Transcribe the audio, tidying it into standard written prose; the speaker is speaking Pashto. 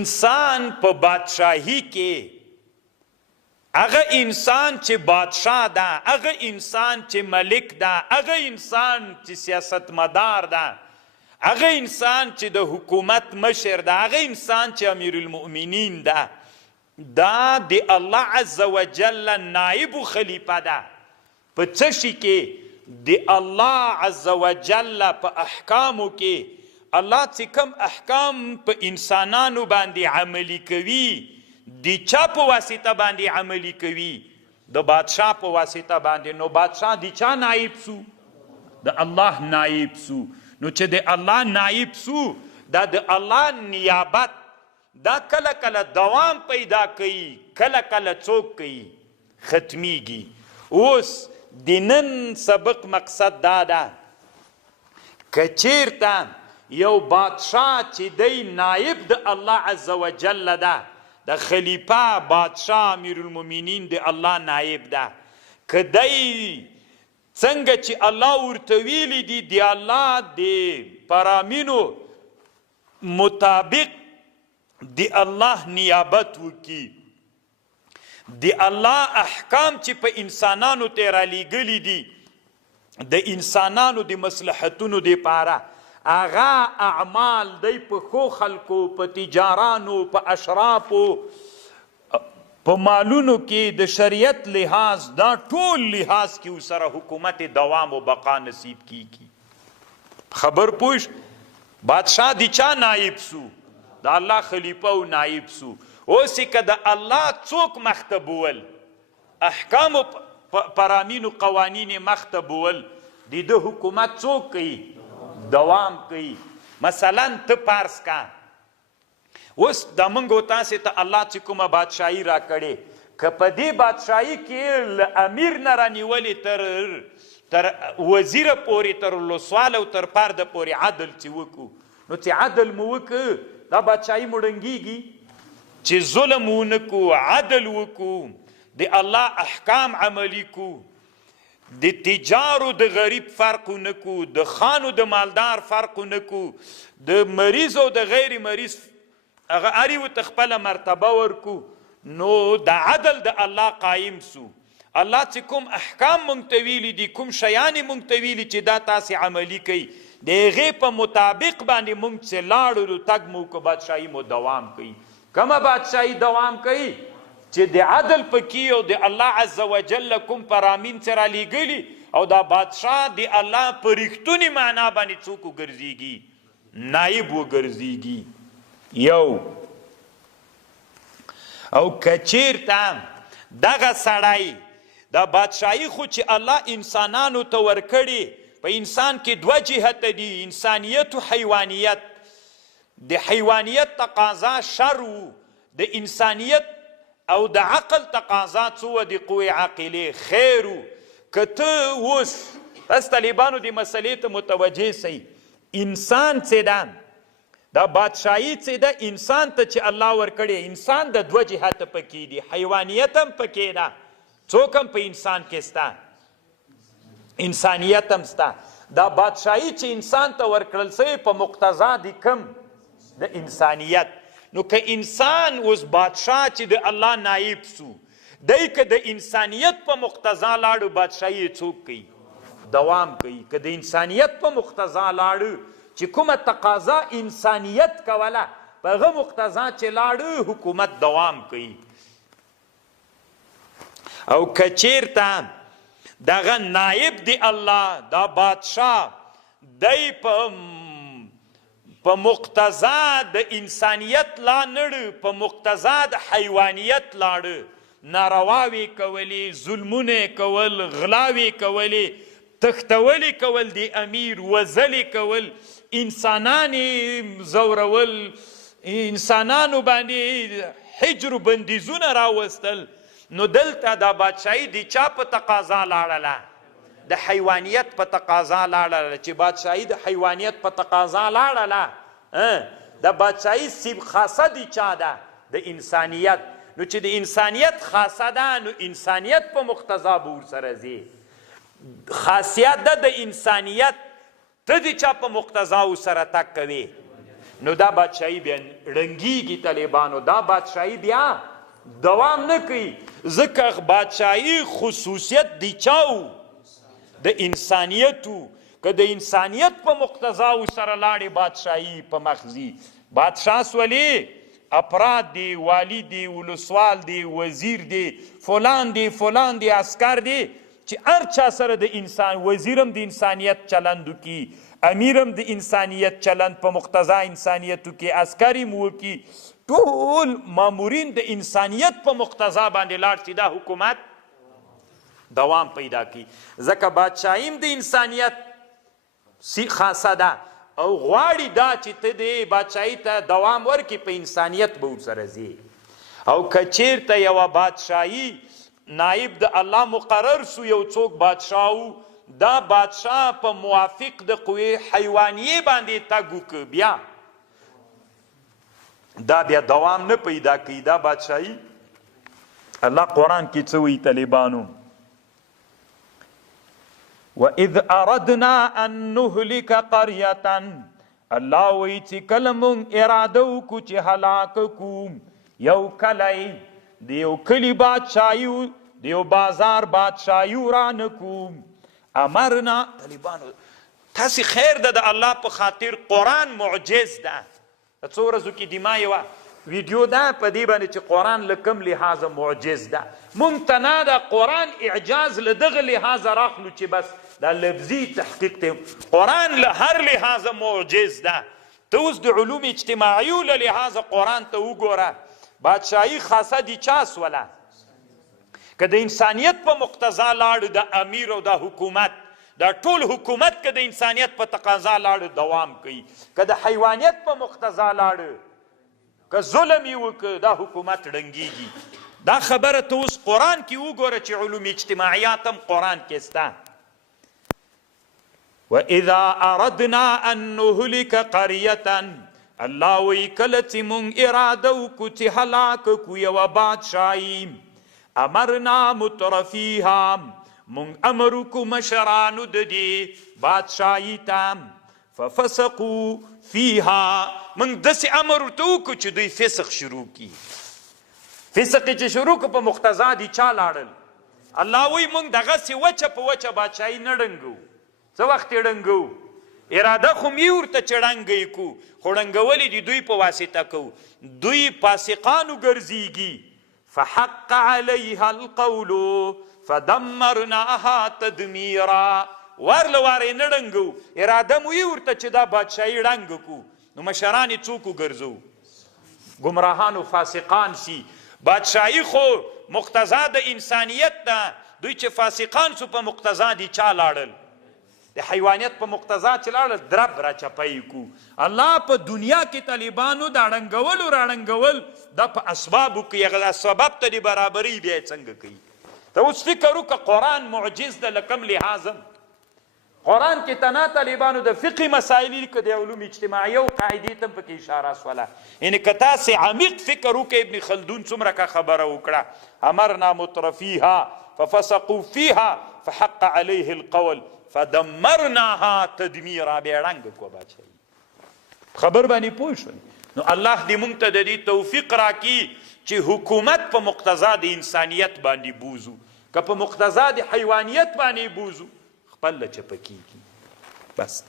انسان په بادشاهی کې هغه انسان چې بادشاه ده، هغه انسان چې ملک ده، هغه انسان چې سیاستمدار ده، هغه انسان چې د حکومت مشر ده، هغه انسان چې امیر المؤمنین ده، دا د الله عز وجل نائب خلیفه ده. په څه شي کې؟ د الله عز وجل په احکامو کې. الله چې کوم احکام په انسانانو باندې عملی کوي، د چا په واسطه باندې عملی کوي؟ د بادشاه په واسطه باندې. نو بادشاه د چا نائب سو؟ د الله نائب سو. نو چې د الله نائب سو، دا د الله نیابت دا کله کله دوام پیدا کوي، کله کله څوک کوي ختمیږي. اوس د نن سبق مقصد دا ده، که چیرته یو بادشاه چې دی نائب د الله عز وجل ده، د خلیفه بادشاه امیر المؤمنین د الله نائب ده، که دی څنګه چې الله ورته ویلي دي د الله د پرامینو مطابق د الله نیابت وکي، د الله احکام چې په انسانانو ته رالیږلي دي د انسانانو د مصلحتونو دپاره، هغه اعمال دی په ښو خلکو، په تجارانو، په اشرافو، په مالونو کې د شریعت لحاظ، دا ټول لحاظ کې ورسره حکومت دوام و بقا نصیب کیږي. خبر پوش بادشاه د چا نائب سو؟ د الله خلیفه او نائب سو. اوس که د الله څوک مخته بول، احکام پرامین و قوانین مخته بول، د حکومت څوک کوي؟ دوام کوي. مثلا ته پارس کا، اوس د موږ تاسې ته الله چې کومه بادشاهي را کړې، که په دې بادشاهي کې له امیر نه رانیولې تر وزیره پورې، تر ولسوال او تر پرده پورې عدل چې وکړو، نو چې عدل مو وکړو دا بادشاهي مو ړنګېږي. چې ظلم ونه کړو، عدل وکړو، د الله احکام عملي کړو، د تجارو د غریب فرق نه کو، د خانو د مالدار فرق نه کو، د مریض او د غیر مریض هغه هر یو ته خپله مرتبه ورکو، نو د عدل د الله قایم سو. الله چې کوم احکام مونږ ته ویلي دي، کوم شیان یې مونږ ته ویلي چې دا تاسې عملي کوي، د هغې په مطابق باندې مونږ چې لاړو تګ مو که بادشاهي مو دوام کوي. کومه بادشاهي دوام کوي؟ چې د عدل پکې او د الله عز وجل کوم پرامین سره لیږلي، او دا بادشاه د الله په رښتونې معنا باندې څوک وګرځېږي؟ نائب وګرځېږي. یو او که چیرته دغه سړی دا بادشاهي خو چې الله انسانانو ته ورکړي، په انسان کې دوه جهته دي، انسانیت و حیوانیت. د حیوانیت تقاضا شر و، د انسانیت او د عقل تقاضا څه د قوې عاقلې خیر و. که ته اوس تاسو طالبانو د مسلې ته متوجه سئ، انسان څه ده؟ دا بادشاهي څه ده؟ انسان ته چې الله ورکړی، انسان د دوه جهته پکې دي، حیوانیت هم پکې ده، څوک هم په انسان کې سته، انسانیت هم سته. دا بادشاهي چې انسان ته ورکړل سوی په مقتضا د کم؟ د انسانیت. نو که انسان اوس بادشاه چې د الله نائب سو، دی که د انسانیت په مقتضا لاړو، بادشاهي څوک کوي؟ دوام کوي. که د انسانیت په مقتضا لاړو، چې کومه تقاضا انسانیت کوله، په هغه مقتضا چې لاړو، حکومت دوام کوي. او که چیرته دغه نائب دی الله، دا بادشاه، دی په مقتضا د انسانیت لا نړ، په مقتضا د حیوانیت لاړ، نارواوې کولې، ظلمونه کول، غلاوې کولې، تښتولې کول د امیر، وژلې کول، انسانانې زورول، انسانانو باندې حجر بندیزونه راوستل. نو دلته دا بادشاهي د چا په تقاضا لاړله؟ د حیوانیت په تقاضا لاړله. چې بادشاهي د حیوانیت په تقاضا لاړله، د بادشاهي سیب خاصه د چا ده؟ د انسانیت. نو چې د انسانیت خاصه ده، نو انسانیت په مقتضا به ورسره ځي. خاصیت ده د انسانیت، ته د چا په مقتضا ورسره تګ کوې؟ نو دا بادشاهي بیا ړنګېږي طالبانو، دا بادشاهي بیا دوام نه کوي. ځکه بادشاهي خصوصیت د چاو؟ د انسانیتو. که د انسانیت په مقتضاو سره لاړې بادشاهي په مخزي، بادشاه سولې افراد دی، والی دی، ولسوال دی، وزیر دی، فلان دی فلان دی، عسکر دی، چې هر چا سره د انسان وزیرم د انسانیت چلندو کی، امیرم د انسانیت چلند په مقتضا انسانیتو کی، عسکری مو کی، ټول مامورین د انسانیت په مقتضا باندې لاړ شي، دا حکومت دوام پیدا کی. ځکه بادشاهیم د انسانیت خاصه ده او غواړي دا چې ته د بادشاهي ته دوام ورکړي، په انسانیت به ورسره ځي. او که چیرته یوه بادشاهي نائب د الله مقرر سو، یو څوک بادشاه و، دا بادشاه په موافق د قوې حیوانیې باندې تګ وکړ، بیا دا بیا دوام نه پیدا کوي. دا بادشاهي الله قرآن کې څه وایي طالبانو؟ وَإِذْ أَرَدْنَا أَن نُهْلِكَ قَرْيَةً، الله وایي چې کله مونږ اراده وکړو چې هلاک کړو یو کلی، د یو کلي بادشاهي، د یو بازار بادشاهي ورانه کړو، امرنا. طالبانو تاسې خیر ده د الله په خاطر قرآن معجز ده. څو ورځو کې دما یوه ویډیو ده په دې باندې چې قرآن له کوم لحاظه معجز ده. مونږ ته نه د قرآن اعجاز له دغه لحاظه راخلو چې بس دا لفظي تحقیق دی، قرآن له هر لحاظه معجز ده. ته اوس د علوم اجتماعیو له لحاظه قرآن ته وګوره، بادشاهي خاصه د چا سوله؟ که د انسانیت په مقتضا لاړ د امیر او د حکومت، دا ټول حکومت که د انسانیت په تقاضا لاړ دوام کوي. که د حیوانیت په مقتضا لاړ، که ظلم یې وکړه، دا حکومت ړنګېږي. دا خبره ته اوس قرآن کې وګوره چې علوم اجتماعیات هم قرآن کې سته. وَإِذَا أَرَدْنَا أَن نُهْلِكَ قَرْيَةً، الله وی کله چې مونږ اراده وکړو چې هلاک کړو یوه بادشاهي، امرنا مترفیها، مونږ امر وکړو مشرانو د دې بادشاهي ته، ففسقوا فیها، مونږ داسې امر ورته وکړو چې دوی فسق شروع کړي. فسق چې شروع کړو په مقتضا د چا لاړل؟ الله وی مونږ دغسې وچه په وچه بادشاهي نه ړنګو. څه وخت یې ړنګو؟ اراده خو مې ورته چې ړنګه یې کړو، خو ړنګول یې د دوی په واسطه کوو. دوی فاسقانو ګرځېږي. فحق علیها القول فدمرناها تدمیرا، ورله واره یې نه ړنګو، اراده مو یې ورته چې دا بادشاهي ړنګه کړو، نو مشران یې څوک وګرځو؟ ګمراهانو فاسقان سي. بادشاهي خو مقتضا د انسانیت ده، دوی چې فاسقان سو په مقتضا دي چا لاړل؟ د حیوانیت په مقتضا چې لاړل درب را چپی کو. الله په دنیا کې طالبانو دا ړنګول او راړنګول دا په اسبابو کې، هغه سبب ته د برابرۍ بیا څنګه کوي؟ ته اوس فکر وکړه قرآن معجز ده له کوم لحاظه؟ قرآن کې تنا طالبانو د فقهي مسایل که د علوم اجتماعیه او قاعدې ته هم پکې اشاره سوله. یعنې که تاسې عمیق فکر وکړئ، ابن خلدون څومره که خبره وکړه، امرنا مترفیها ففسقوا فیها فحق علیه القول فدمرناها تدمیرا، بیا ړنګ کړو بادشاهي. خبر باندې پوه شئ؟ نو الله دې موږ ته د دې توفیق راکړي چې حکومت په مقتضا د انسانیت باندې بوزو، که په مقتضا د حیوانیت باندې بوزو خپل چپه کیږي. بس